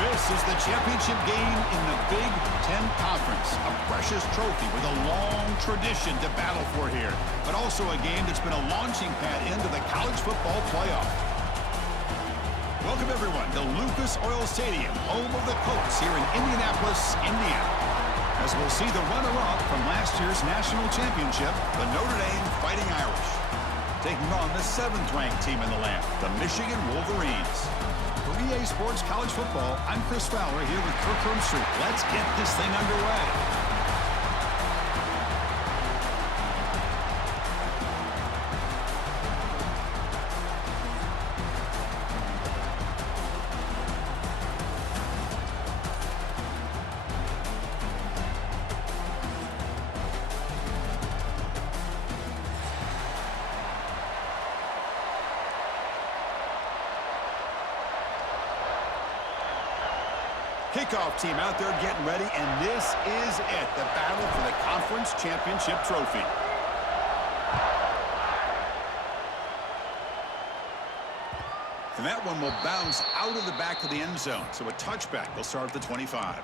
This is the championship game in the Big Ten Conference. A precious trophy with a long tradition to battle for here, but also a game that's been a launching pad into the college football playoff. Welcome, everyone, to Lucas Oil Stadium, home of the Colts here in Indianapolis, Indiana. As we'll see the runner-up from last year's national championship, the Notre Dame Fighting Irish, taking on the 7th-ranked team in the land, the Michigan Wolverines. For EA Sports College Football, I'm Chris Fowler here with Kirk Hermstreet. Let's get this thing underway. Kickoff team out there getting ready, and this is it, the battle for the conference championship trophy. And that one will bounce out of the back of the end zone, so a touchback will start at the 25.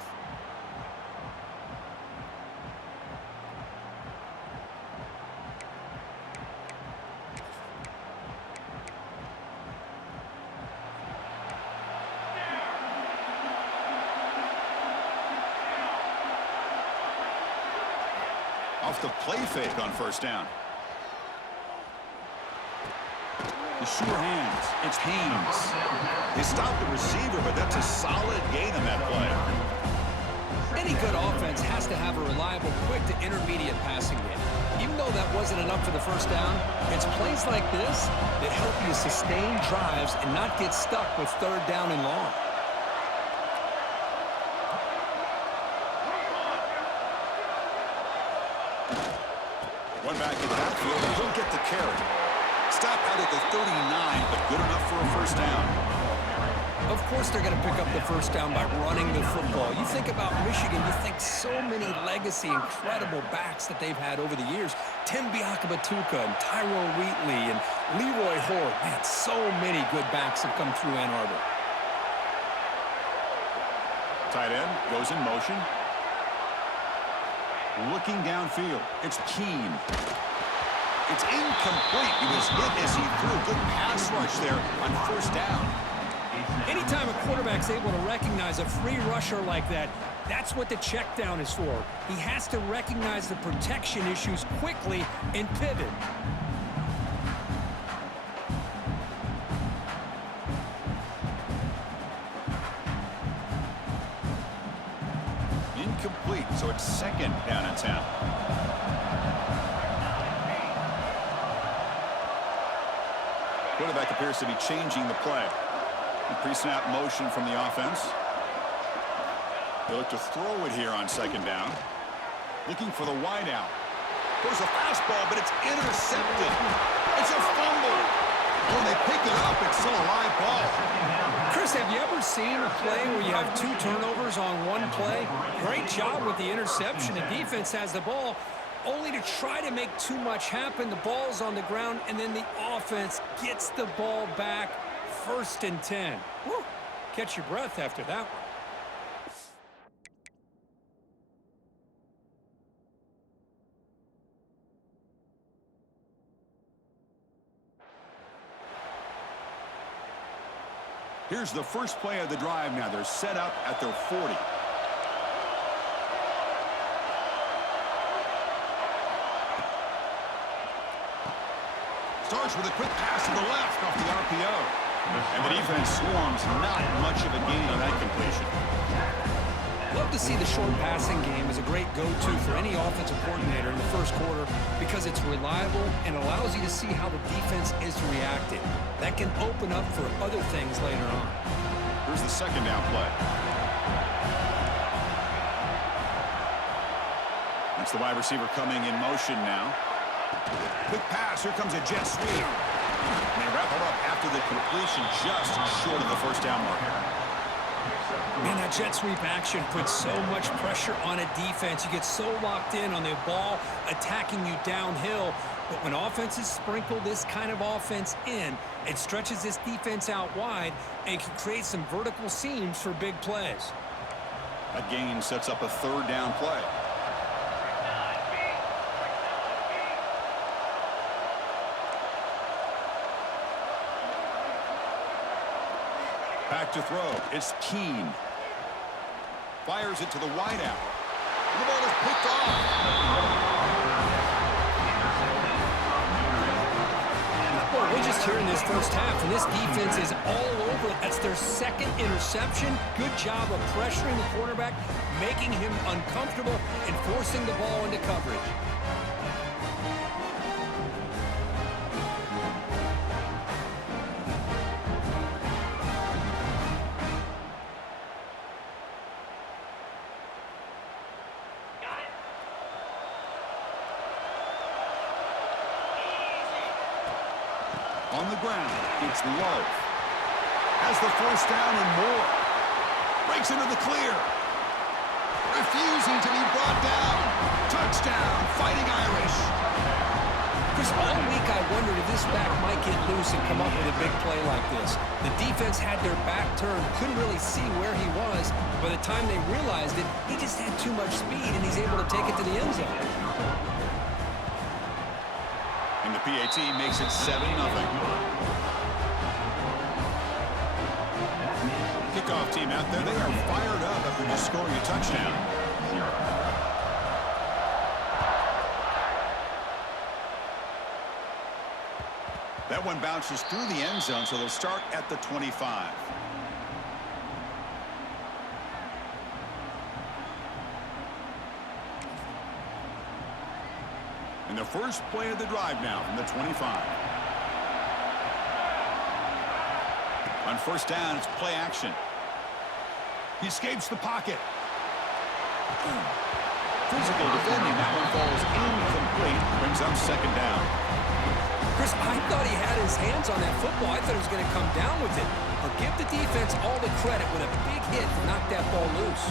Off the play fake on first down. The sure hands. It's Haynes. They stopped the receiver, but that's a solid gain on that play. Any good offense has to have a reliable, quick to intermediate passing game. Even though that wasn't enough for the first down, it's plays like this that help you sustain drives and not get stuck with third down and long. One back in the backfield, and he'll get the carry. Stop out at the 39, but good enough for a first down. Of course they're going to pick up the first down by running the football. You think about Michigan, you think so many legacy, incredible backs that they've had over the years. Tim Biakabatuka and Tyrone Wheatley and Leroy Hoare. Man, so many good backs have come through Ann Arbor. Tight end goes in motion. Looking downfield, it's Keene. It's incomplete. He was hit as he threw a good pass rush there on first down. Anytime a quarterback's able to recognize a free rusher like that, that's what the check down is for. He has to recognize the protection issues quickly and pivot. Incomplete, so it's second down and 10. Quarterback appears to be changing the play. Pre-snap motion from the offense. They look to throw it here on second down. Looking for the wide out. There's a fastball, but it's intercepted. It's a fumble. When they pick it up, it's still a live ball. Chris, have you ever seen a play where you have 2 turnovers on one play? Great job with the interception. The defense has the ball, only to try to make too much happen. The ball's on the ground, and then the offense gets the ball back. 1st and 10. Woo. Catch your breath after that one. Here's the first play of the drive now. They're set up at their 40. Starts with a quick pass to the left off the RPO. And the defense swarms, not much of a gain on that completion. Love to see the short passing game as a great go-to for any offensive coordinator in the first quarter because it's reliable and allows you to see how the defense is reacting. That can open up for other things later on. Here's the second down play. That's the wide receiver coming in motion now. Quick pass. Here comes a jet sweep. And they wrap it up after the completion just short of the first down marker. Man, that jet sweep action puts so much pressure on a defense. You get so locked in on the ball attacking you downhill. But when offenses sprinkle this kind of offense in, it stretches this defense out wide and can create some vertical seams for big plays. That gain sets up a third down play. Back to throw. It's Keene. Fires it to the wide out. The ball is picked off. Boy, we're just here in this first half, and this defense is all over it. That's their 2nd interception. Good job of pressuring the quarterback, making him uncomfortable, and forcing the ball into coverage. On the ground, it's Love. Has the first down and more. Breaks into the clear. Refusing to be brought down. Touchdown, Fighting Irish. Chris, all week I wondered if this back might get loose and come up with a big play like this. The defense had their back turned, couldn't really see where he was. By the time they realized it, he just had too much speed, and he's able to take it to the end zone. And the PAT makes it 7-0. Kickoff team out there, they are fired up after just scoring a touchdown. That one bounces through the end zone, so they'll start at the 25. And the first play of the drive now from the 25. On first down, it's play action. He escapes the pocket. Physical defending. That one falls incomplete. Brings up second down. Chris, I thought he had his hands on that football. I thought he was going to come down with it. But give the defense all the credit with a big hit to knock that ball loose.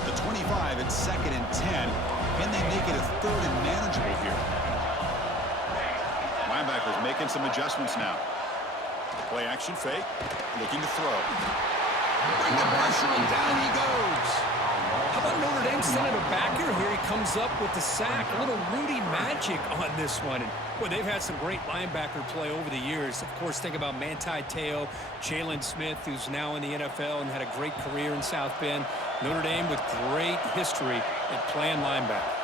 At the 25, it's 2nd and 10. Can they make it a 3rd and manageable here? Linebackers making some adjustments now. Play action fake. Looking to throw. Bring the pressure and down he goes. How about Notre Dame sending a backer? Here he comes up with the sack. A little Rudy magic on this one. And boy, they've had some great linebacker play over the years. Of course, think about Manti Te'o, Jalen Smith, who's now in the NFL and had a great career in South Bend. Notre Dame with great history at playing linebacker.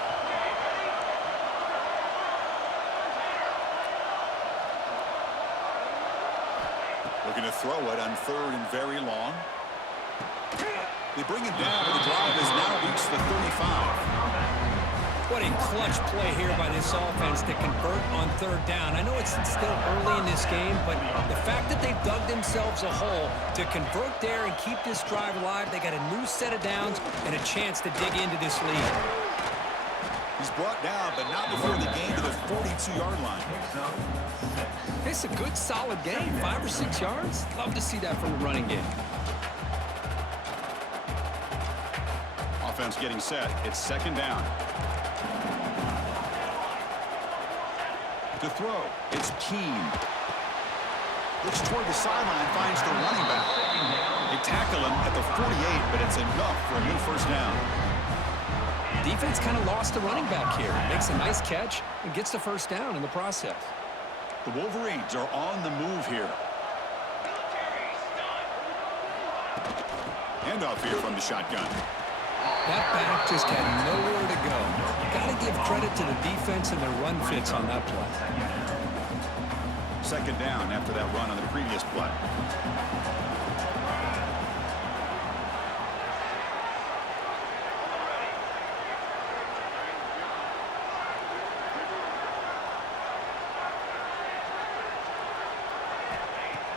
Looking to throw it on 3rd and very long. They bring it down, but the drive has now reached the 35. What a clutch play here by this offense to convert on third down. I know it's still early in this game, but the fact that they've dug themselves a hole to convert there and keep this drive alive, they got a new set of downs and a chance to dig into this lead. He's brought down, but not before the gain to the 42-yard line. It's a good, solid game, 5 or 6 yards. Love to see that from the running game. Offense getting set. It's second down. To throw, it's Keene. Looks toward the sideline, finds the running back. They tackle him at the 48, but it's enough for a new first down. Defense kind of lost the running back here. Makes a nice catch and gets the first down in the process. The Wolverines are on the move here. Handoff here from the shotgun. That back just had nowhere to go. Got to give credit to the defense and their run fits on that play. Second down after that run on the previous play.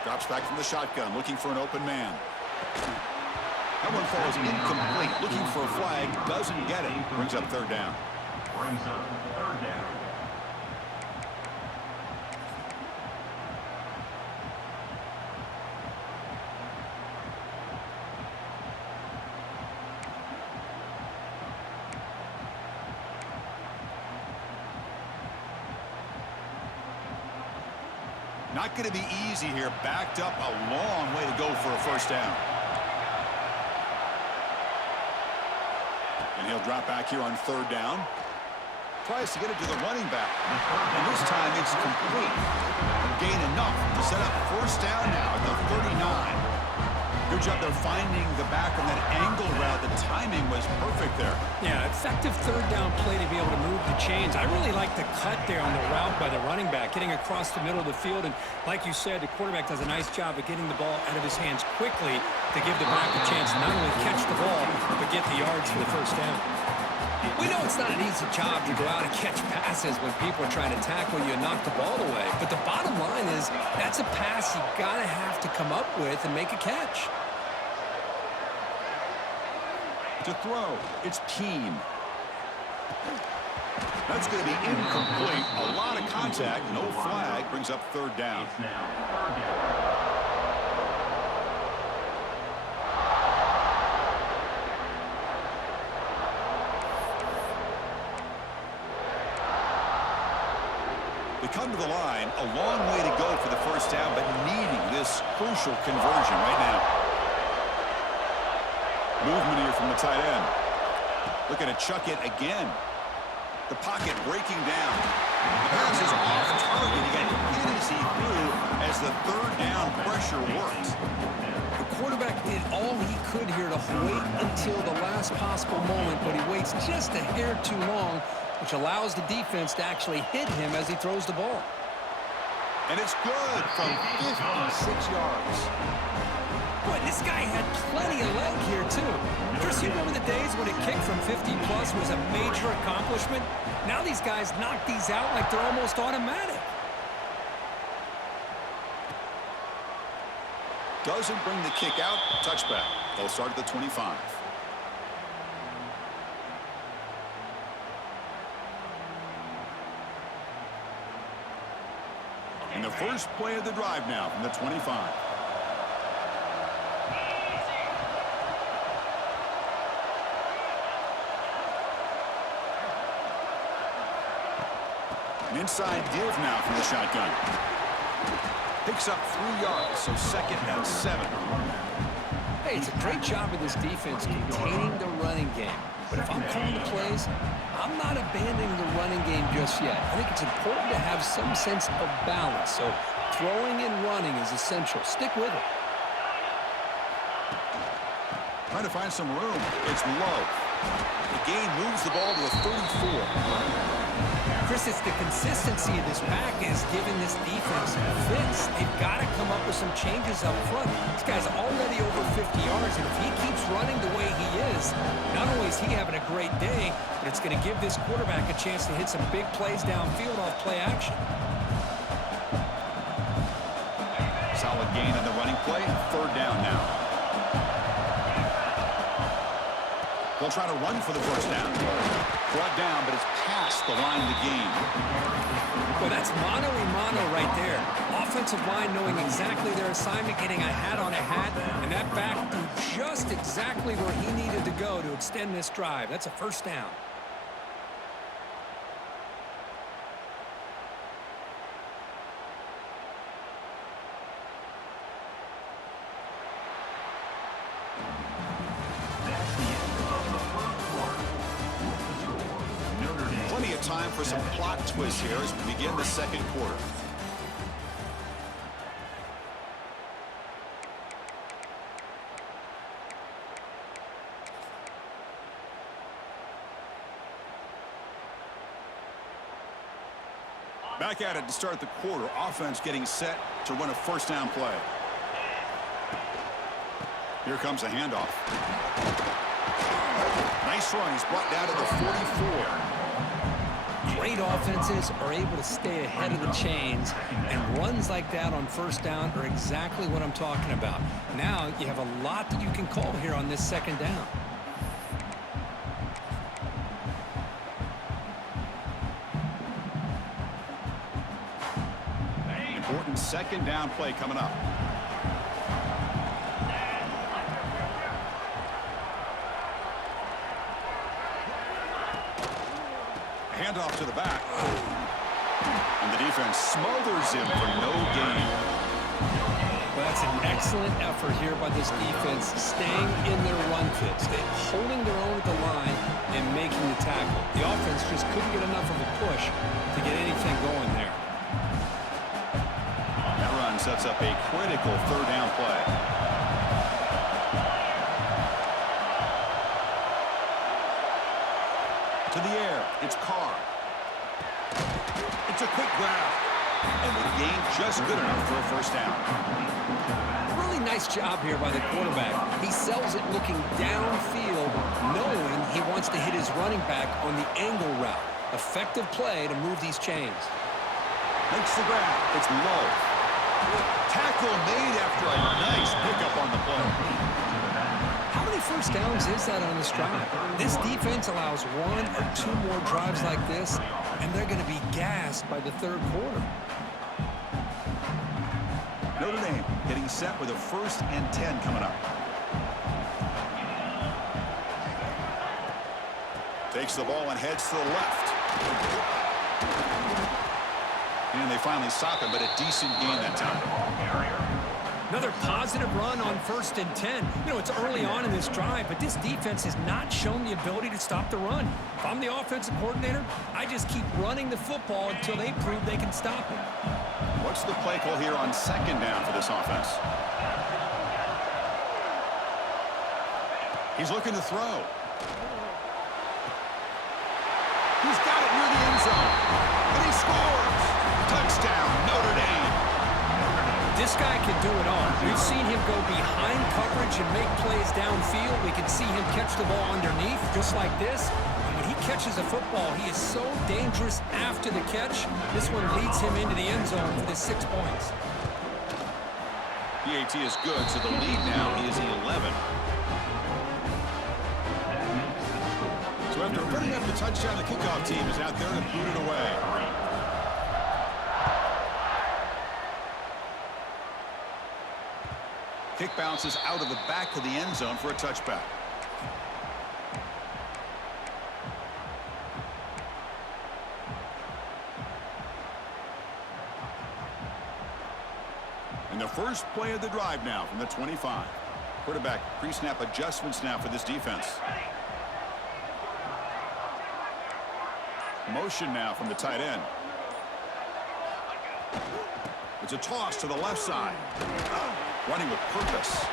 Drops back from the shotgun, looking for an open man. That one falls incomplete. Looking for a flag, doesn't get it. Brings up third down. Not going to be easy here. Backed up a long way to go for a first down. And he'll drop back here on third down. Tries to get it to the running back. And this time it's complete. And gain enough to set up first down now at the 39. Good job there finding the back on that angle route. The timing was perfect there. Yeah, effective third down play to be able to move the chains. I really like the cut there on the route by the running back, getting across the middle of the field. And like you said, the quarterback does a nice job of getting the ball out of his hands quickly to give the back a chance to not only catch the ball, but get the yards for the first down. We know it's not an easy job to go out and catch passes when people are trying to tackle you and knock the ball away. But the bottom line is that's a pass you got to have to come up with and make a catch. To throw, it's Keene. That's going to be incomplete. A lot of contact, no flag, brings up third down. They come to the line, a long way to go for the first down, but needing this crucial conversion right now. Movement here from the tight end. Looking to chuck it again. The pocket breaking down. The pass is off target. He got hit as he threw as the third down pressure worked. The quarterback did all he could here to wait until the last possible moment, but he waits just a hair too long, which allows the defense to actually hit him as he throws the ball. And it's good from 56 yards. Boy, this guy had plenty of leg here, too. Chris, you remember the days when a kick from 50-plus was a major accomplishment? Now these guys knock these out like they're almost automatic. Doesn't bring the kick out. Touchback. They'll start at the 25. And the first play of the drive now from the 25. An inside give now from the shotgun. Picks up 3 yards, so second and 7. Hey, it's a great job of this defense containing the running game. But if I'm calling the plays, I'm not abandoning the running game just yet. I think it's important to have some sense of balance. So throwing and running is essential. Stick with it. Trying to find some room. It's low. The gain moves the ball to the 34. Chris, it's the consistency of this back is giving this defense fits. They've got to come up with some changes up front. This guy's already over 50 yards, and if he keeps running the way he is, not only is he having a great day, but it's going to give this quarterback a chance to hit some big plays downfield off play action. Solid gain in the running play. Third down now. They'll try to run for the first down. Brought down, but it's past the line of the game. Well, that's mano-a-mano right there. Offensive line knowing exactly their assignment, getting a hat on a hat, and that back threw just exactly where he needed to go to extend this drive. That's a first down. Plenty of time for some plot twists here as we begin the second quarter. Back at it to start the quarter. Offense getting set to run a first down play. Here comes a handoff. Nice run. He's brought down to the 44. Great offenses are able to stay ahead of the chains, and runs like that on first down are exactly what I'm talking about. Now you have a lot that you can call here on this second down. Important second down play coming up. Handoff to the back. And the defense smothers him for no gain. Well, that's an excellent effort here by this defense, staying in their run fits. They're holding their own at the line and making the tackle. The offense just couldn't get enough of a push to get anything going there. That run sets up a critical third down play. To the air, it's Carr. It's a quick grab. And the gain just good enough for a first down. Really nice job here by the quarterback. He sells it looking downfield, knowing he wants to hit his running back on the angle route. Effective play to move these chains. Makes the grab. It's low. Tackle made after a nice pickup on the play. How many first downs is that on this drive? This defense allows one or two more drives like this, and they're going to be gassed by the third quarter. Notre Dame getting set with a 1st and 10 coming up. Takes the ball and heads to the left. And they finally stop him, but a decent gain that time. Another positive run on 1st and 10. You know, it's early on in this drive, but this defense has not shown the ability to stop the run. If I'm the offensive coordinator, I just keep running the football until they prove they can stop it. What's the play call here on second down for this offense? He's looking to throw. He's got it near the end zone. And he scores. Touchdown, Notre Dame. This guy can do it all. We've seen him go behind coverage and make plays downfield. We can see him catch the ball underneath, just like this. And when he catches a football, he is so dangerous after the catch. This one leads him into the end zone for the 6 points. PAT is good, so the lead now is 11. So after putting up the touchdown, the kickoff team is out there to boot it away. Kick bounces out of the back of the end zone for a touchback. And the first play of the drive now from the 25. Quarterback pre-snap adjustments now for this defense. Motion now from the tight end. It's a toss to the left side. Running with purpose.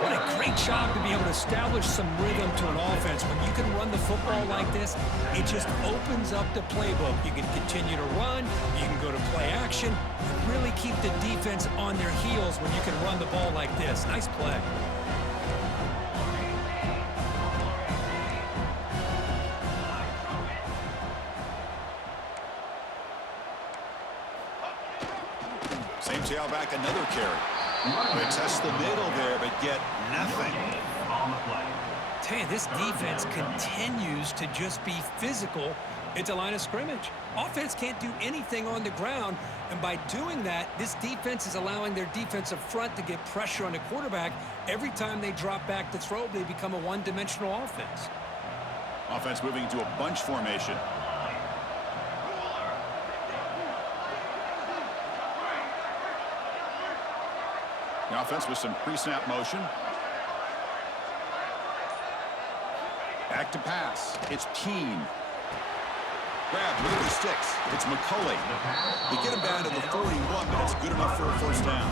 What a great job to be able to establish some rhythm to an offense. When you can run the football like this, it just opens up the playbook. You can continue to run, you can go to play action, and really keep the defense on their heels when you can run the ball like this. Nice play. Same tailback, another carry. They test the middle there, but get nothing. Tell you, this defense continues to just be physical at the line of scrimmage. Offense can't do anything on the ground, and by doing that, this defense is allowing their defensive front to get pressure on the quarterback. Every time they drop back to throw, they become a one-dimensional offense. Offense moving into a bunch formation. The offense with some pre-snap motion. Back to pass. It's Keene. Grab, move the sticks. It's McCulley. They get him down to the 41, but it's good enough for a first down.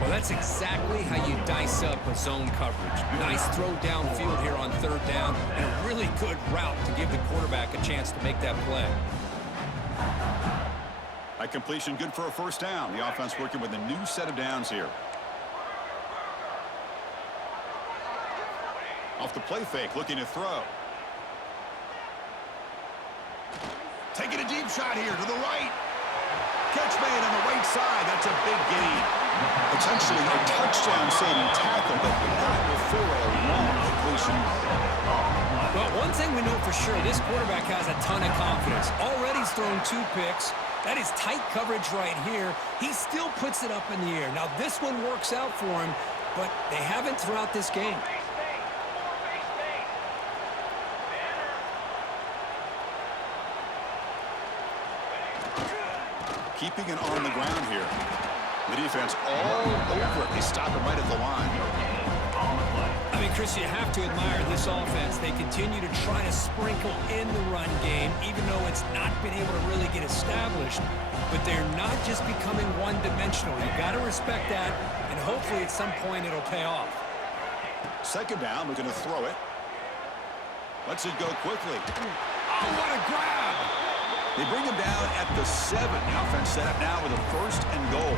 Well, that's exactly how you dice up a zone coverage. Nice throw downfield here on third down, and a really good route to give the quarterback a chance to make that play. That completion good for a first down. The offense working with a new set of downs here. Off the play fake, looking to throw. Taking a deep shot here to the right. Catch made on the right side. That's a big gain. Potentially a touchdown-saving tackle, but not before a long completion. Well, one thing we know for sure, this quarterback has a ton of confidence. Already he's thrown 2 picks. That is tight coverage right here. He still puts it up in the air. Now, this one works out for him, but they haven't throughout this game. Keeping it on the ground here. The defense all over it. They stop it right at the line. I mean, Chris, you have to admire this offense. They continue to try to sprinkle in the run game, even though it's not been able to really get established. But they're not just becoming one-dimensional. You've got to respect that, and hopefully at some point it'll pay off. Second down, we're going to throw it. Lets it go quickly. Oh, what a grab! They bring him down at the 7. The offense set up now with a first and goal.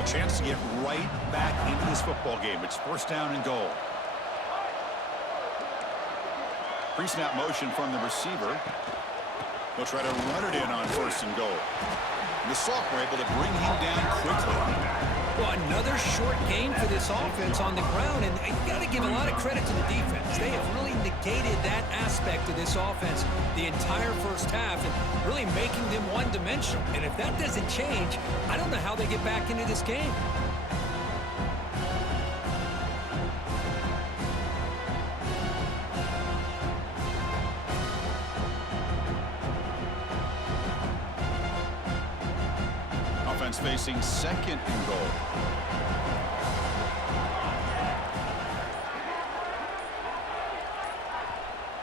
A chance to get right back into this football game. It's first down and goal. Pre-snap motion from the receiver. They'll try to run it in on first and goal. And the sophomore able to bring him down quickly. Well, another short game for this offense on the ground, and you got to give a lot of credit to the defense. They have really negated that aspect of this offense the entire first half and really making them one-dimensional. And if that doesn't change, I don't know how they get back into this game. Facing second and goal.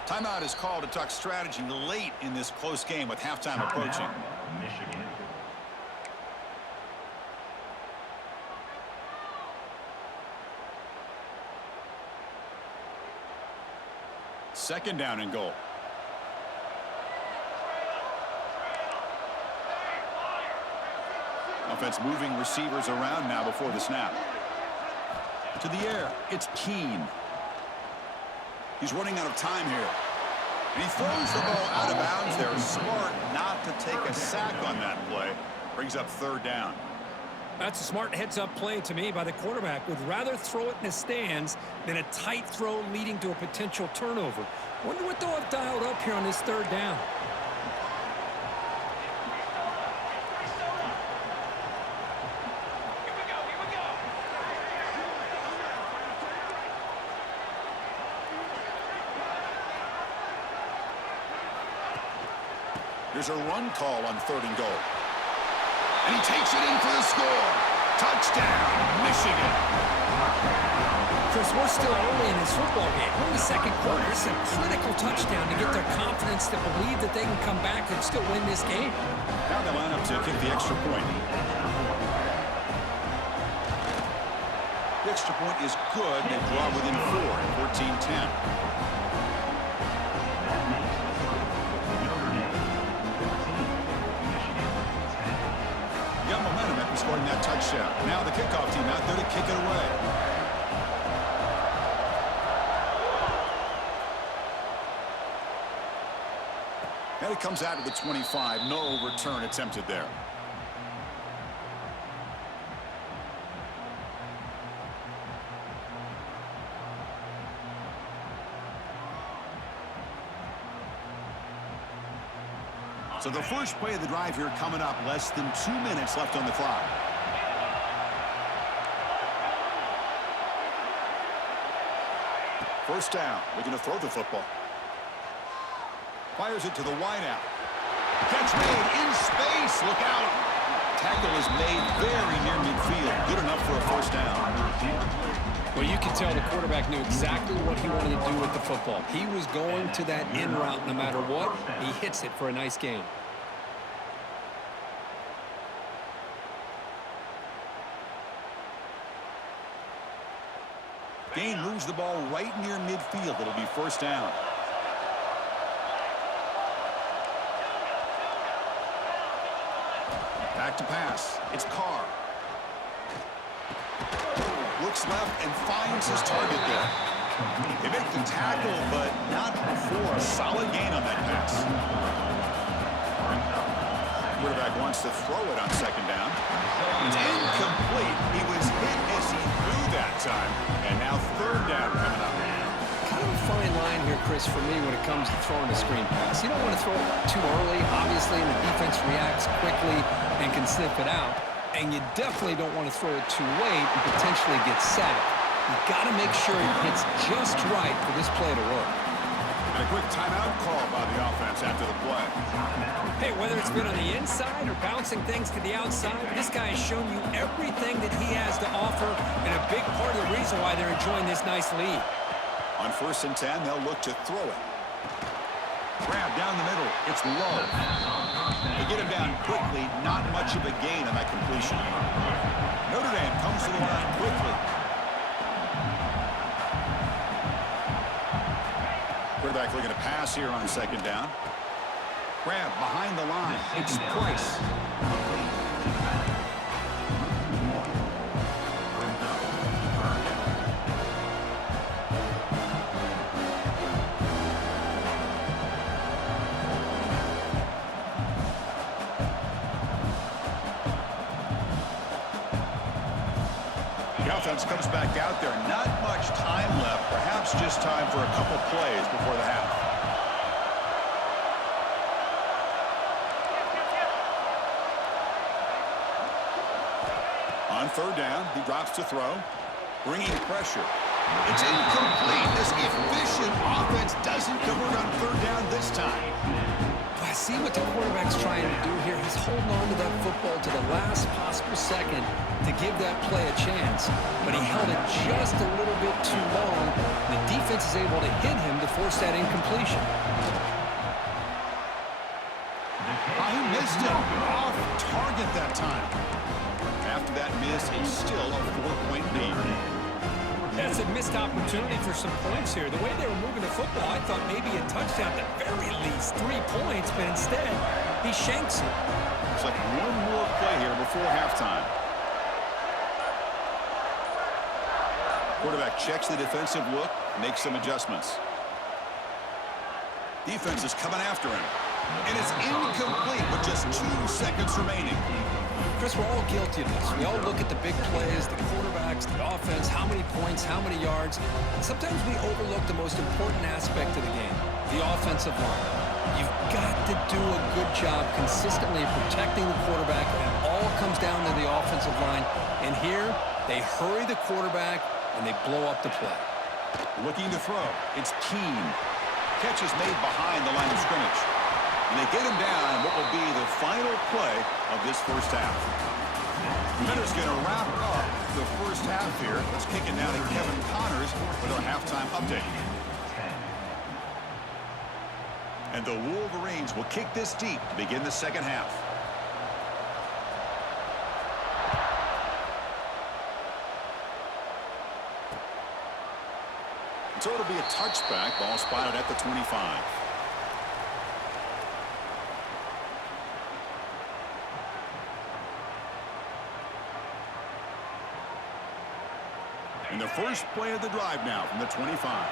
Timeout is called to talk strategy late in this close game with halftime approaching. Michigan. Second down and goal. Offense moving receivers around now before the snap. To the air, it's Keene. He's running out of time here. And he throws the ball out of bounds there. Smart not to take a sack on that play. Brings up third down. That's a smart heads-up play to me by the quarterback. Would rather throw it in the stands than a tight throw leading to a potential turnover. Wonder what they'll have dialed up here on this third down. There's a run call on third and goal. And he takes it in for the score. Touchdown, Michigan. Chris, Chris, we're still early in this football game. We're in the second quarter. It's a critical touchdown to get their confidence to believe that they can come back and still win this game. Now they line up to kick the extra point. The extra point is good. They draw within 4, 14-10. Got momentum after scoring that touchdown. Now the kickoff team out there to kick it away. And it comes out of the 25. No return attempted there. So the first play of the drive here coming up. Less than 2 minutes left on the clock. First down. Looking to throw the football. Fires it to the wideout. Catch made in space. Look out. Tackle is made very near midfield. Good enough for a first down. Well, you can tell the quarterback knew exactly what he wanted to do with the football. He was going to that in route no matter what. He hits it for a nice gain. Gain moves the ball right near midfield. It'll be first down. Back to pass. It's Carr. Looks left and finds his target there. They make the tackle, but not before a solid gain on that pass. Quarterback wants to throw it on second down. It's incomplete. He was hit as he threw that time. And now third down coming up. Kind of a fine line here, Chris, for me when it comes to throwing a screen pass. You don't want to throw it too early, obviously, and the defense reacts quickly and can sniff it out. And you definitely don't want to throw it too late and potentially get sacked. You've got to make sure it hits just right for this play to work. And a quick timeout call by the offense after the play. Hey, whether it's been on the inside or bouncing things to the outside, this guy has shown you everything that he has to offer and a big part of the reason why they're enjoying this nice lead. On 1st and 10, they'll look to throw it. Grab down the middle. It's low. They get him down quickly. Not much of a gain on that completion. Notre Dame comes to the line quickly. Quarterback looking to pass here on second down. Grab behind the line. It's Price. The offense comes back out there. Not much time left. Perhaps just time for a couple plays before the half. On third down, he drops to throw. Bringing pressure. It's incomplete. This efficient offense doesn't convert on third down this time. I see what the quarterback's trying to do here. He's holding on to that football to the last possible second to give that play a chance. But he held it just a little bit too long. The defense is able to hit him to force that incompletion. He missed it. Off target that time. After that miss, it's still a 4-point lead. That's a missed opportunity for some points here. The way they were moving the football, I thought maybe a touchdown at the very least, 3 points, but instead, he shanks it. It's like one more play here before halftime. Quarterback checks the defensive look, makes some adjustments. Defense is coming after him. And it's incomplete with just 2 seconds remaining. Chris, we're all guilty of this. We all look at the big plays, the quarterbacks, the offense, how many points, how many yards. And sometimes we overlook the most important aspect of the game, the offensive line. You've got to do a good job consistently protecting the quarterback, and it all comes down to the offensive line. And here, they hurry the quarterback, and they blow up the play. Looking to throw. It's Keene. Catch is made behind the line of scrimmage. And they get him down what will be the final play of this first half. Minner's going to wrap up the first half here. Let's kick it down to Kevin Connors with our halftime update. And the Wolverines will kick this deep to begin the second half. So it'll be a touchback. Ball spotted at the 25. And the first play of the drive now from the 25.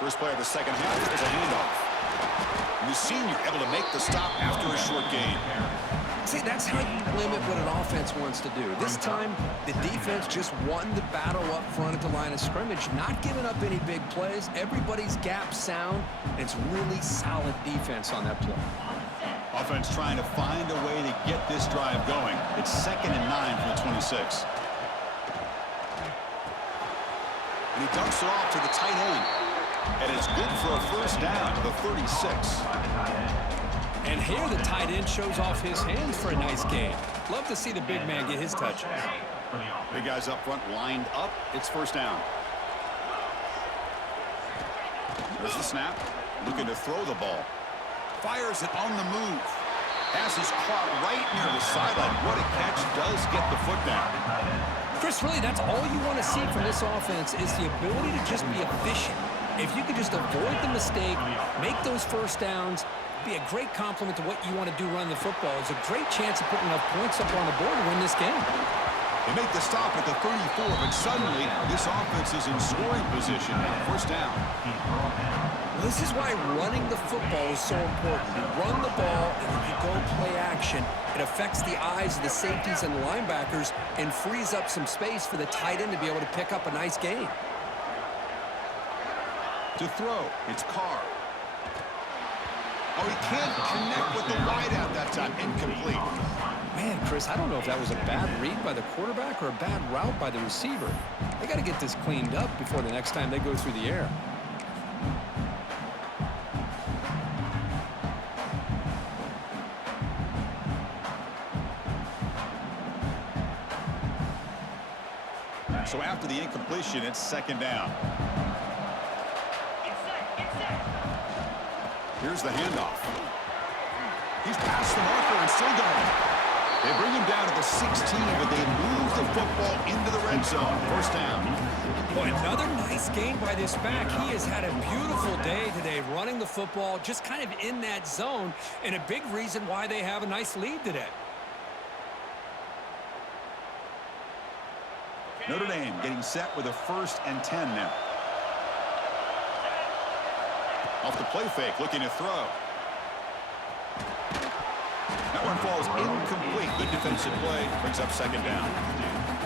First play of the second half is a handoff. And the senior able to make the stop after a short gain. See, that's how you limit what an offense wants to do. This time, the defense just won the battle up front at the line of scrimmage, not giving up any big plays. Everybody's gap sound, and it's really solid defense on that play. Offense trying to find a way to get this drive going. It's 2nd and 9 from the 26. And he dumps it off to the tight end. And it's good for a first down to the 36. And here the tight end shows off his hands for a nice gain. Love to see the big man get his touches. Big guys up front lined up. It's first down. There's the snap. Looking to throw the ball. Fires it on the move. Pass is caught right near the sideline. What a catch. Does get the foot down. Chris, really, that's all you want to see from this offense is the ability to just be efficient. If you could just avoid the mistake, make those first downs, be a great compliment to what you want to do running the football. It's a great chance of putting enough points up on the board to win this game. They make the stop at the 34, but suddenly this offense is in scoring position on first down. This is why running the football is so important. You run the ball, and then you go play action. It affects the eyes of the safeties and the linebackers and frees up some space for the tight end to be able to pick up a nice gain. To throw, it's Carr. Oh, he can't connect with the wideout that time. Incomplete. Man, Chris, I don't know if that was a bad read by the quarterback or a bad route by the receiver. They got to get this cleaned up before the next time they go through the air. So after the incompletion, it's second down. Here's the handoff. He's past the marker and still going. They bring him down to the 16, but they move the football into the red zone. First down. Boy, another nice gain by this back. He has had a beautiful day today running the football, just kind of in that zone, and a big reason why they have a nice lead today. Notre Dame getting set with a 1st and 10 now. Off the play fake, looking to throw. That one falls incomplete. Good defensive play. Brings up second down.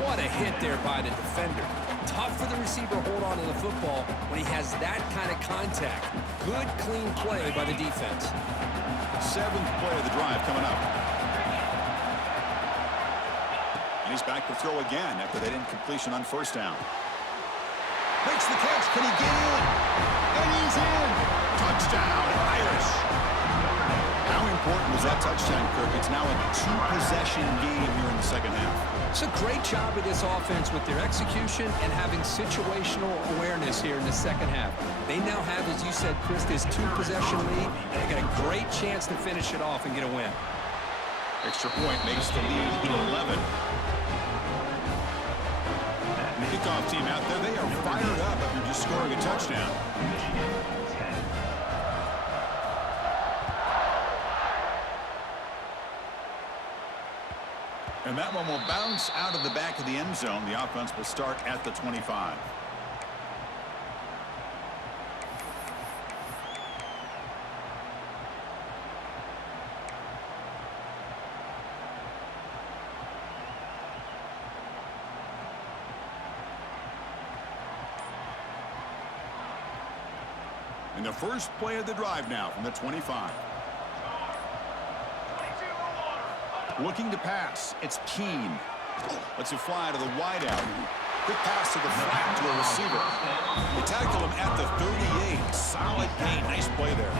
What a hit there by the defender. Tough for the receiver to hold on to the football when he has that kind of contact. Good, clean play by the defense. 7th play of the drive coming up. And he's back to throw again after that incompletion on first down. Makes the catch. Can he get in? And he's in. Touchdown, Irish. How important was that touchdown, Kirk? It's now a 2-possession game here in the second half. It's a great job of this offense with their execution and having situational awareness here in the second half. They now have, as you said, Chris, this 2-possession lead, and they got a great chance to finish it off and get a win. Extra point makes the lead 11. Kickoff team out there, they are fired up after just scoring a touchdown. And that one will bounce out of the back of the end zone. The offense will start at the 25. And the first play of the drive now from the 25. Looking to pass. It's Keene. Lets it fly to the wideout. Quick pass to the flat to a receiver. They tackle him at the 38. Solid gain. Nice play there.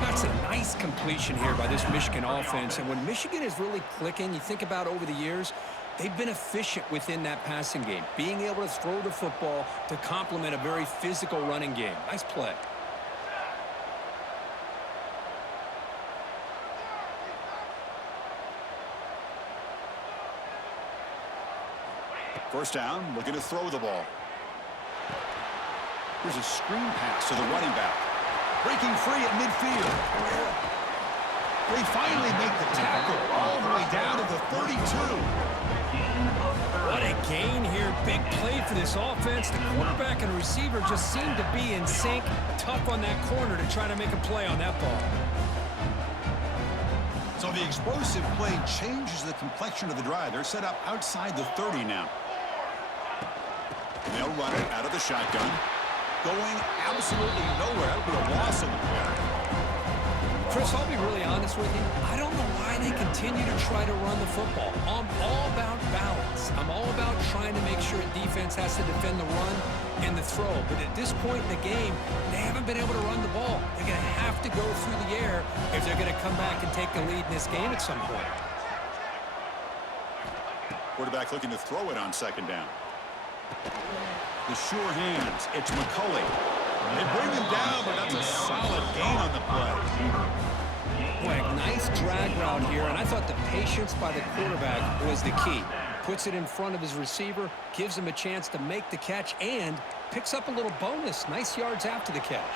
That's a nice completion here by this Michigan offense. And when Michigan is really clicking, you think about over the years, they've been efficient within that passing game, being able to throw the football to complement a very physical running game. Nice play. First down, looking to throw the ball. Here's a screen pass to the running back. Breaking free at midfield. They finally make the tackle all the way down to the 32. What a gain here. Big play for this offense. The quarterback and receiver just seem to be in sync. Tough on that corner to try to make a play on that ball. So the explosive play changes the complexion of the drive. They're set up outside the 30 now. They'll run it out of the shotgun. Going absolutely nowhere. That'll be a loss on the play. Chris, I'll be really honest with you. I don't know why they continue to try to run the football. I'm all about balance. I'm all about trying to make sure a defense has to defend the run and the throw. But at this point in the game, they haven't been able to run the ball. They're going to have to go through the air if they're going to come back and take the lead in this game at some point. Quarterback looking to throw it on second down. The sure hands. It's McCulley. They bring him down, but that's a solid gain on the play. Boy, a nice drag route here, and I thought the patience by the quarterback was the key. Puts it in front of his receiver, gives him a chance to make the catch, and picks up a little bonus. Nice yards after the catch.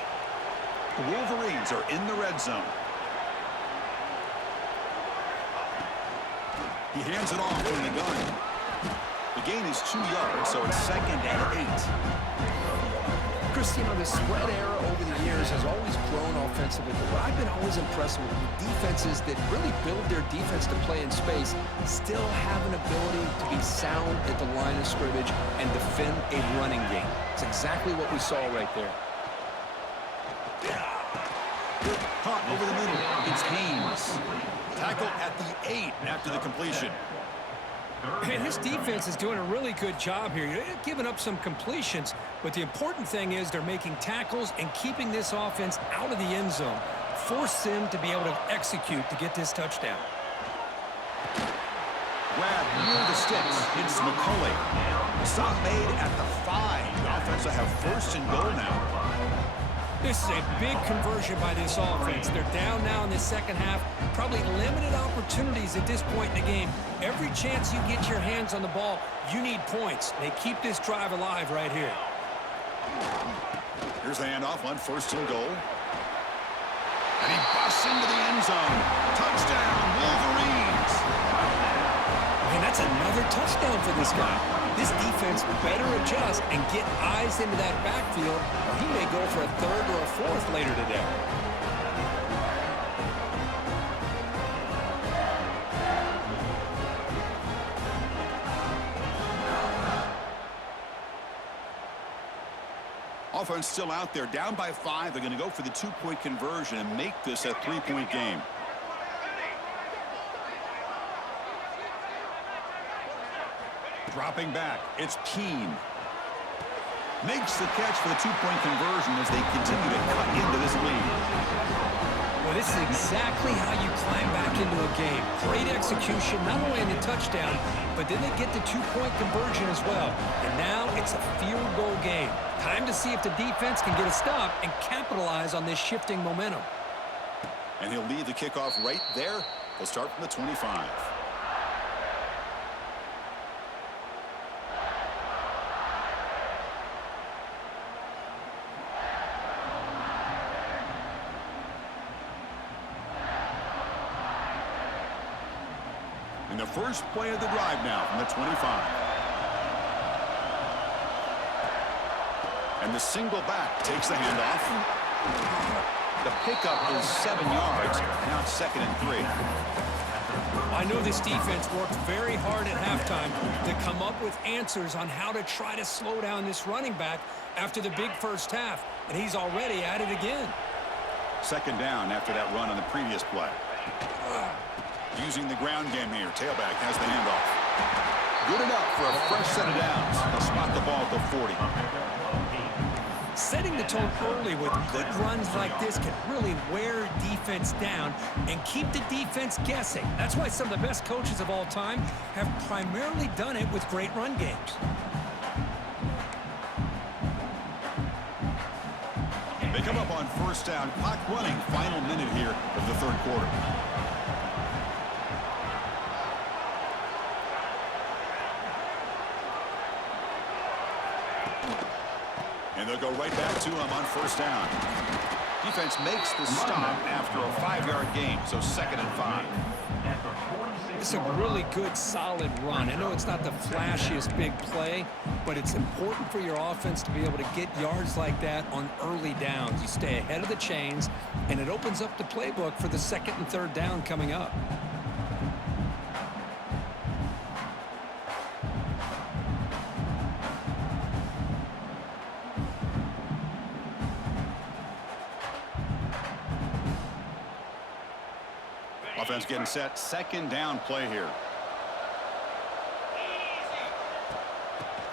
The Wolverines are in the red zone. He hands it off from the gun. The gain is 2 yards, so it's 2nd and 8. Chris, you know, the spread era over the years has always grown offensively, but what I've been always impressed with defenses that really build their defense to play in space still have an ability to be sound at the line of scrimmage and defend a running game. It's exactly what we saw right there. Caught over the middle. It's Haynes. Tackle at the 8 after the completion. Man, this defense is doing a really good job here. They're giving up some completions, but the important thing is they're making tackles and keeping this offense out of the end zone. Force them to be able to execute to get this touchdown. Grab near the sticks. It's McCulley. Stop made at the 5. The offense will have 1st and goal now. This is a big conversion by this offense. They're down now in the second half. Probably limited opportunities at this point in the game. Every chance you get your hands on the ball, you need points. They keep this drive alive right here. Here's the handoff on 1st and goal. And he busts into the end zone. Touchdown, Wolverines. And that's another touchdown for this guy. This defense better adjust and get eyes into that backfield, or he may go for a 3rd or a 4th later today. Offense still out there, down by 5. They're going to go for the 2-point conversion and make this a 3-point game. Dropping back, it's Keene. Makes the catch for the 2-point conversion as they continue to cut into this lead. Well, this is exactly how you climb back into a game. Great execution, not only in the touchdown, but then they get the 2-point conversion as well. And now it's a field goal game. Time to see if the defense can get a stop and capitalize on this shifting momentum. And he'll lead the kickoff right there. They'll start from the 25. And the first play of the drive now from the 25. And the single back takes the handoff. The pickup is 7 yards. Now it's 2nd and 3. I know this defense worked very hard at halftime to come up with answers on how to try to slow down this running back after the big first half. And he's already at it again. 2nd down after that run on the previous play. Using the ground game here. Tailback has the handoff. Good enough for a fresh set of downs. They'll spot the ball at the 40. Setting the tone early with good runs like this can really wear defense down and keep the defense guessing. That's why some of the best coaches of all time have primarily done it with great run games. They come up on first down. Clock running. Final minute here of the third quarter. And they'll go right back to him on first down. Defense makes the stop after a 5-yard gain, so 2nd and 5. It's a really good, solid run. I know it's not the flashiest big play, but it's important for your offense to be able to get yards like that on early downs. You stay ahead of the chains, and it opens up the playbook for the 2nd and 3rd down coming up. Offense getting set. 2nd down play here.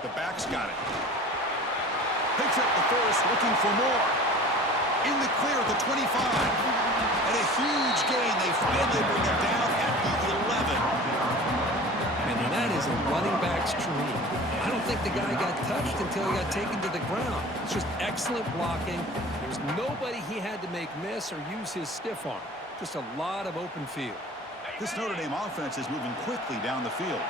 The back's got it. Picks up the first, looking for more. In the clear at the 25. And a huge gain. They finally bring it down at the 11. And that is a running back's dream. I don't think the guy got touched until he got taken to the ground. It's just excellent blocking. There's nobody he had to make miss or use his stiff arm. Just a lot of open field. This Notre Dame offense is moving quickly down the field.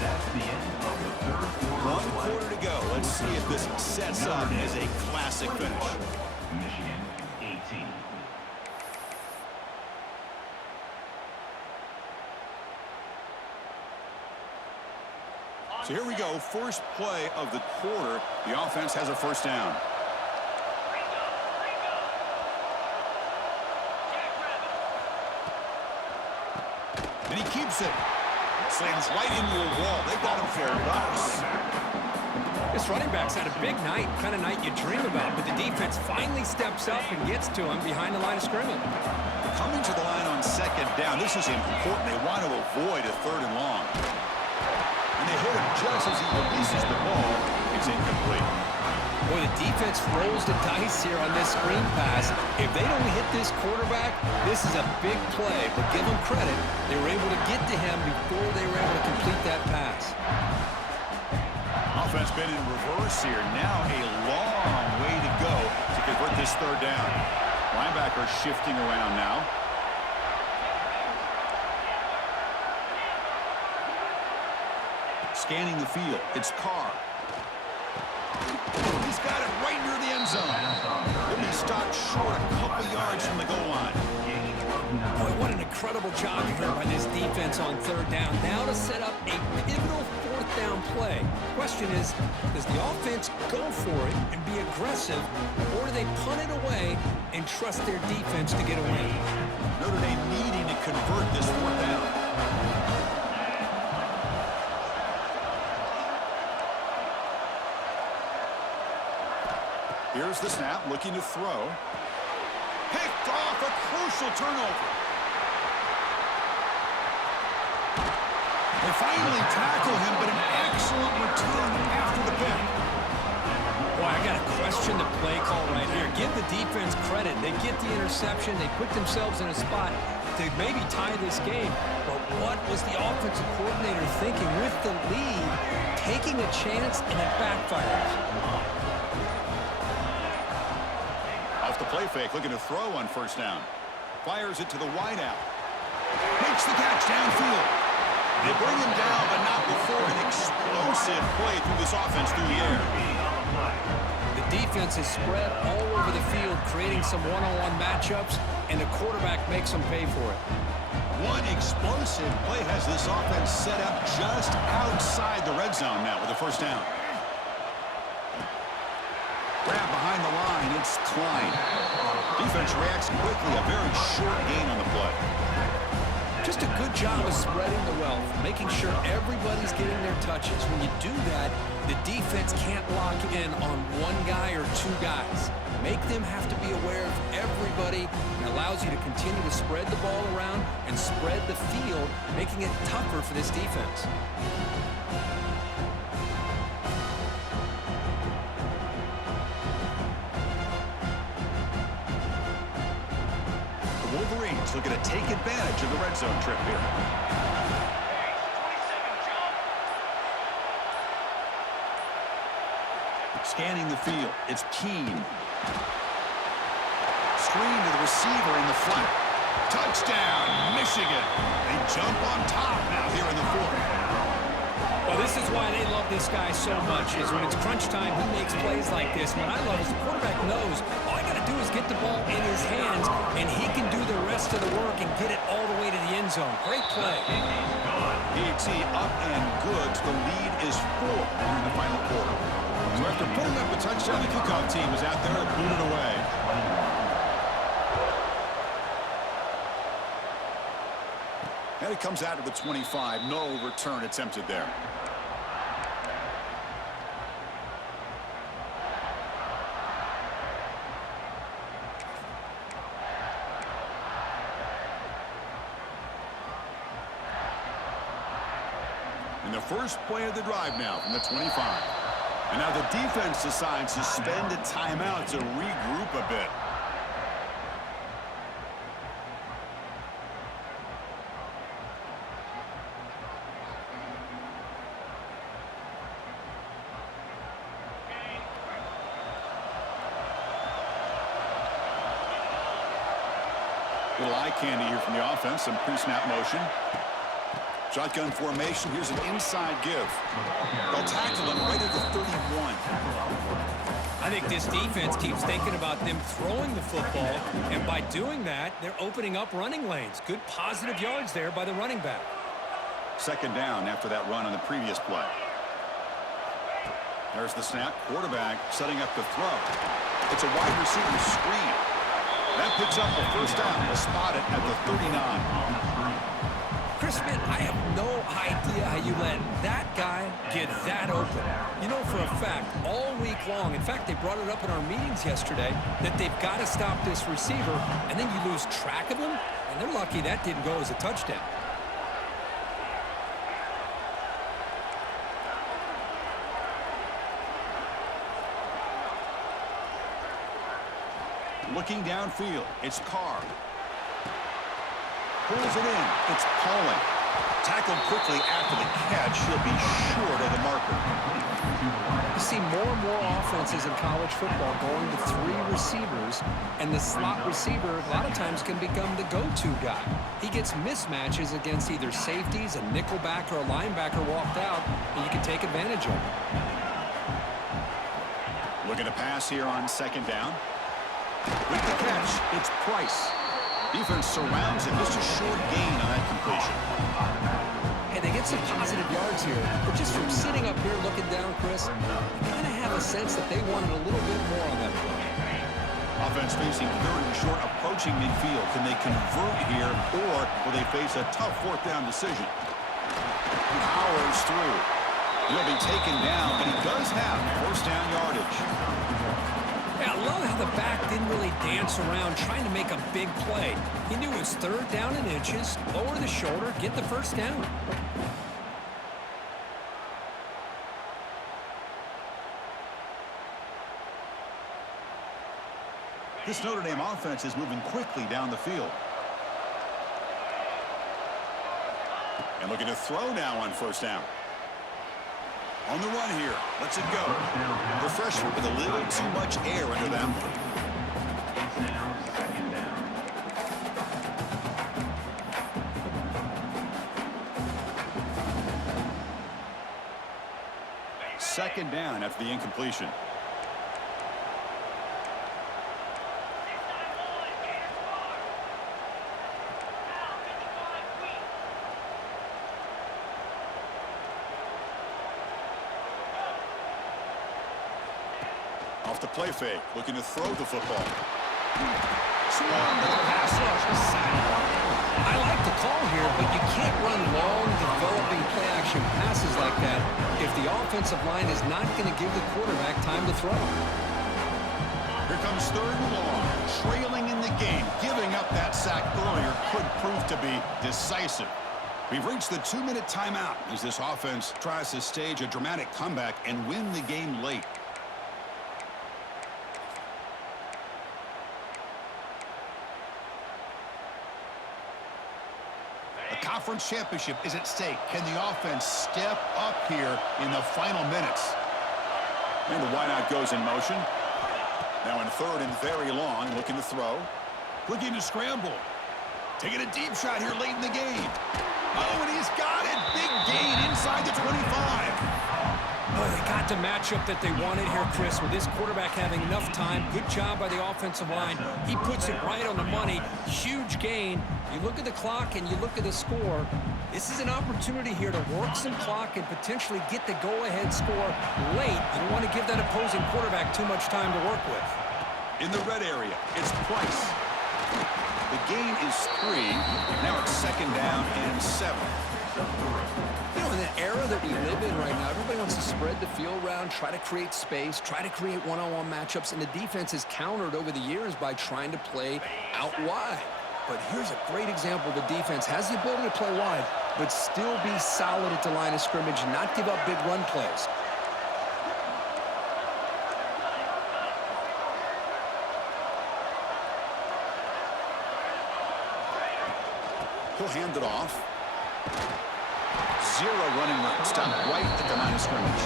That's the end of the third quarter. 1 quarter to go. Let's see if this sets up as a classic finish. Michigan 18. So here we go, first play of the quarter. The offense has a first down. And he keeps it. Slams right into a wall. They got him for loss. This running back's had a big night, kind of night you dream about, but the defense finally steps up and gets to him behind the line of scrimmage. Coming to the line on 2nd down. This is important. They want to avoid a 3rd and long. And they hit him just as he releases the ball. It's incomplete. Boy, the defense rolls the dice here on this screen pass. If they don't hit this quarterback, this is a big play. But give them credit, they were able to get to him before they were able to complete that pass. Offense been in reverse here. Now a long way to go to convert this 3rd down. Linebacker shifting around now. Scanning the field. It's Carr. He's got it right near the end zone. He'll be stopped short a couple yards from the goal line. Boy, what an incredible job here by this defense on 3rd down. Now to set up a pivotal 4th down play. Question is, does the offense go for it and be aggressive, or do they punt it away and trust their defense to get a win? Notre Dame needing to convert this 4th down. Here's the snap, looking to throw. Picked off, a crucial turnover. They finally tackle him, but an excellent return after the pick. Boy, I got to question the play call right here. Give the defense credit. They get the interception. They put themselves in a spot to maybe tie this game. But what was the offensive coordinator thinking with the lead, taking a chance, and it backfires? Off the play fake, looking to throw on first down. Fires it to the wideout. Makes the catch downfield. They bring him down, but not before an explosive play through this offense through the air. The defense is spread all over the field, creating some one-on-one matchups, and the quarterback makes them pay for it. One explosive play has this offense set up just outside the red zone now with a first down. Grab behind the line, it's Klein. Defense reacts quickly, a very short gain on the play. Just a good job of spreading the wealth, making sure everybody's getting their touches. When you do that, the defense can't lock in on one guy or two guys. Make them have to be aware of everybody, and allows you to continue to spread the ball around and spread the field, making it tougher for this defense. The Wolverines looking to take advantage of the red zone trip here. Scanning the field, it's Keene. Screen to the receiver in the flat. Touchdown, Michigan. They jump on top now here in the fourth. Well, this is why they love this guy so much, is when it's crunch time, he makes plays like this. What I love is the quarterback knows all I got to do is get the ball in his hands, and he can do the rest of the work and get it all the way to the end zone. Great play. PHC up and good. The lead is 4 here in the final quarter. So after putting up a touchdown, the kickoff team is out there to boot it away. And it comes out of the 25. No return attempted there. And the first play of the drive now from the 25. And now the defense decides to spend a timeout to regroup a bit. Little eye candy here from the offense, some pre-snap motion. Shotgun formation, here's an inside give. They'll tackle him right at the 31. I think this defense keeps thinking about them throwing the football, and by doing that, they're opening up running lanes. Good positive yards there by the running back. Second down after that run on the previous play. There's the snap. Quarterback setting up the throw. It's a wide receiver screen. That picks up a first down. They'll spot it at the 39. Chris, man, I have no idea how you let that guy get that open. You know for a fact, all week long, in fact, they brought it up in our meetings yesterday, that they've got to stop this receiver, and then you lose track of him, and they're lucky that didn't go as a touchdown. Looking downfield, it's Carr. Pulls it in, it's Pauling. Tackled quickly after the catch, he'll be short of the marker. You see more and more offenses in college football going to 3 receivers, and the slot receiver a lot of times can become the go-to guy. He gets mismatches against either safeties, a nickelback, or a linebacker walked out, and you can take advantage of it. Looking to pass here on second down. With the catch, it's Price. Defense surrounds him. Just a short gain on that completion. Hey, they get some positive yards here, but just from sitting up here looking down, Chris, you kind of have a sense that they wanted a little bit more on that play. Offense facing third and short, approaching midfield. Can they convert here, or will they face a tough fourth down decision? Powers through. He'll be taken down, but he does have first down yardage. Yeah, I love how the back didn't really dance around trying to make a big play. He knew it was third down in inches, lower the shoulder, get the first down. This Notre Dame offense is moving quickly down the field. And looking to throw now on first down. On the run here. Lets it go. The freshman with a little too much air under that one. Second down after the incompletion. Off the play fake, looking to throw the football. Swung to the pass rush. I like the call here, but you can't run long, developing play-action passes like that if the offensive line is not going to give the quarterback time to throw. Here comes third and long. Trailing in the game. Giving up that sack earlier could prove to be decisive. We've reached the 2-minute timeout as this offense tries to stage a dramatic comeback and win the game late. The conference championship is at stake. Can the offense step up here in the final minutes? And the wideout goes in motion. Now in third and very long, looking to throw. Looking to scramble. Taking a deep shot here late in the game. Oh, and he's got it. Big gain inside the 25. Oh, they got the matchup that they wanted here, Chris, with this quarterback having enough time. Good job by the offensive line. He puts it right on the money. Huge gain. You look at the clock and you look at the score. This is an opportunity here to work some clock and potentially get the go-ahead score late. You don't want to give that opposing quarterback too much time to work with. In the red area, it's Price. The gain is 3. Now it's second down and 7. You know, in the era that we live in right now, everybody wants to spread the field around, try to create space, try to create one-on-one matchups, and the defense has countered over the years by trying to play out wide. But here's a great example. The defense has the ability to play wide, but still be solid at the line of scrimmage, not give up big run plays. He'll hand it off. 0 running room. Stop right at the line of scrimmage.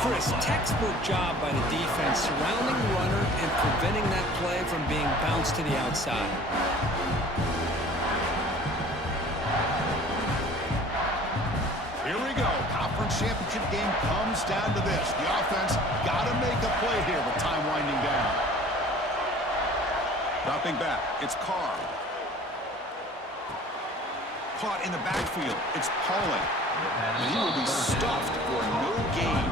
Chris, textbook job by the defense surrounding the runner and preventing that play from being bounced to the outside. Here we go. Conference championship game comes down to this. The offense got to make a play here with time winding down. Dropping back. It's Carr. Caught in the backfield. It's Pauling. And he will be stuffed for no gain.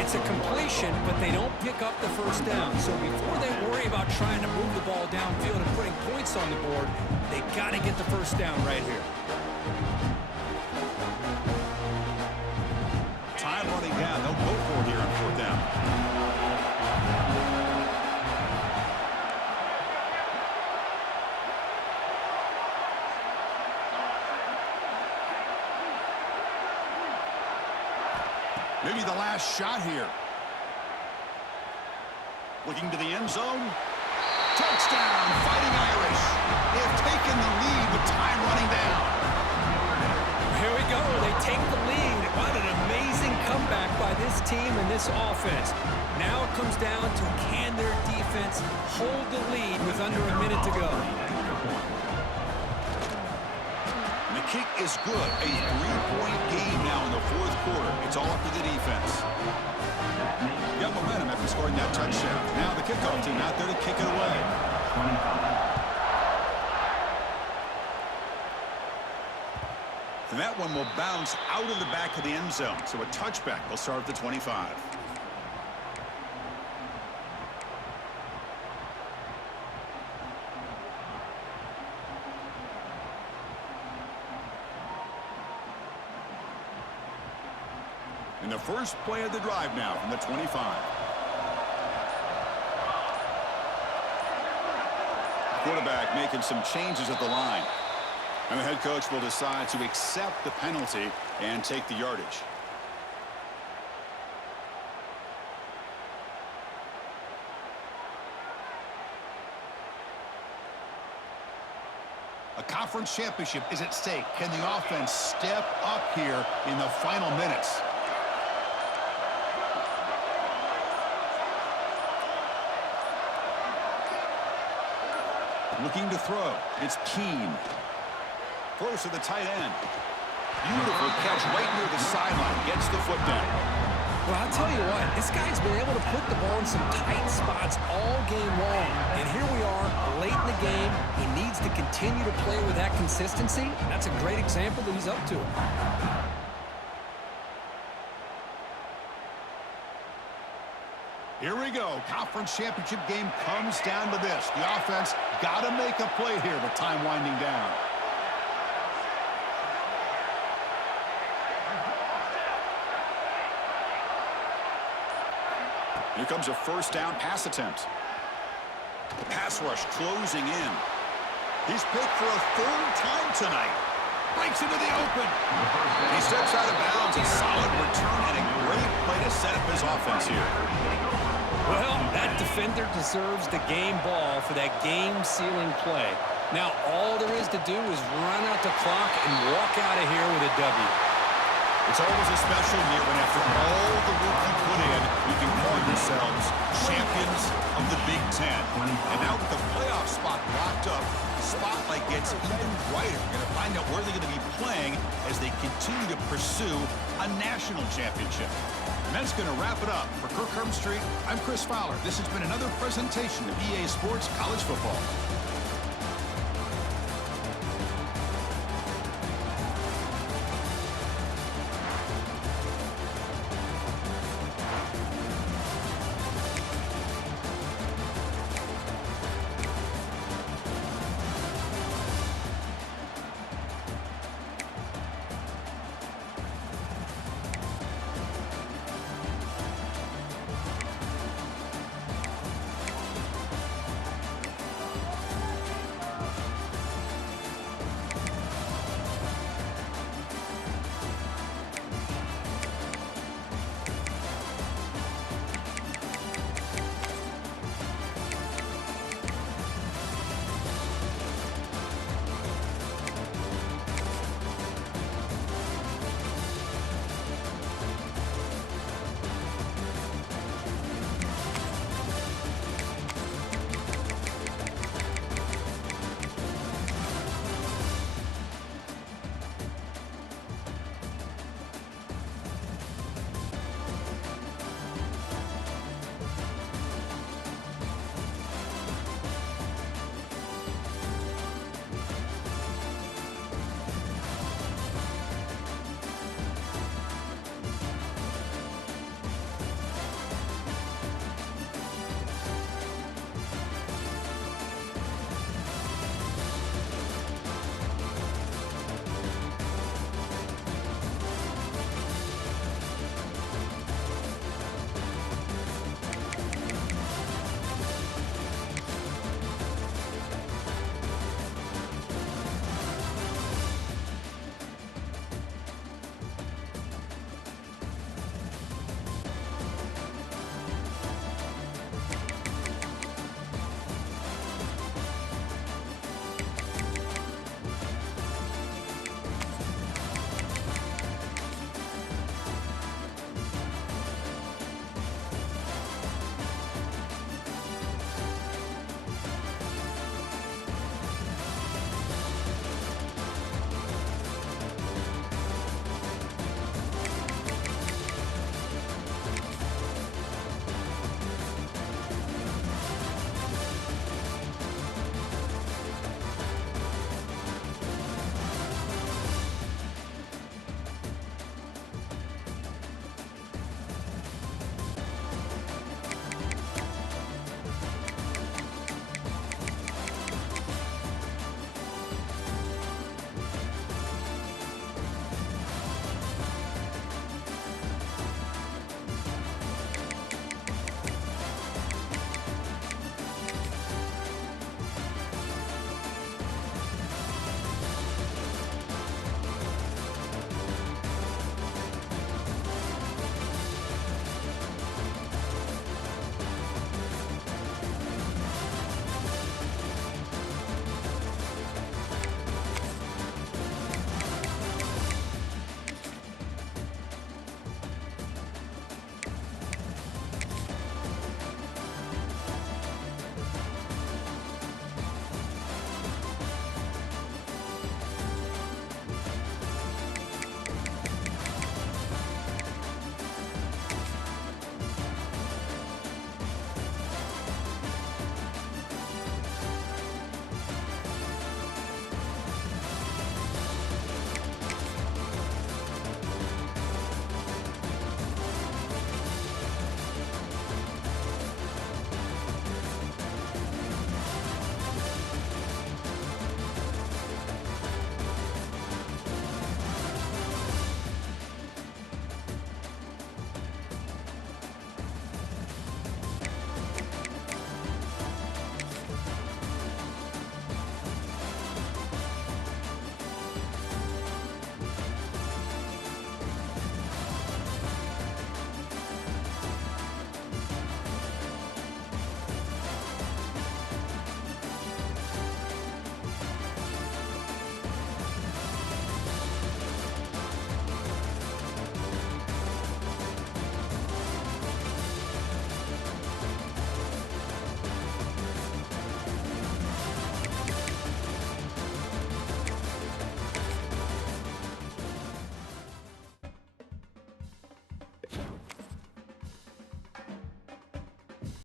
It's a completion, but they don't pick up the first down. So before they worry about trying to move the ball downfield and putting points on the board, they got to get the first down right here. Time running down. They'll go for it here on fourth down. Maybe the last shot here. Looking to the end zone. Touchdown, Fighting Irish. They've taken the lead with time running down. Here we go. They take the lead. What an amazing comeback by this team and this offense. Now it comes down to can their defense hold the lead with under a minute to go. Kick is good. A 3-point game now in the fourth quarter. It's all up to the defense. Got momentum after scoring that touchdown. Now the kickoff team out there to kick it away. And that one will bounce out of the back of the end zone. So a touchback will start at the 25. In the first play of the drive now from the 25. Quarterback making some changes at the line. And the head coach will decide to accept the penalty and take the yardage. A conference championship is at stake. Can the offense step up here in the final minutes? Looking to throw. It's Keene. Close to the tight end. Beautiful catch right near the sideline. Gets the foot down. Well, I'll tell you what, this guy's been able to put the ball in some tight spots all game long. And here we are, late in the game. He needs to continue to play with that consistency. That's a great example that he's up to. Here we go. Conference championship game comes down to this. The offense got to make a play here with time winding down. Here comes a first down pass attempt. The pass rush closing in. He's picked for a third time tonight. Breaks into the open. He steps out of bounds. A solid return and a great play to set up his offense here. Well, that defender deserves the game ball for that game-sealing play. Now, all there is to do is run out the clock and walk out of here with a W. It's always a special year when after all the work you put in, you can call yourselves champions of the Big Ten. And now with the playoff spot locked up, the spotlight gets even brighter. You're going to find out where they're going to be playing as they continue to pursue a national championship. And that's going to wrap it up. For Kirk Street, I'm Chris Fowler. This has been another presentation of EA Sports College Football.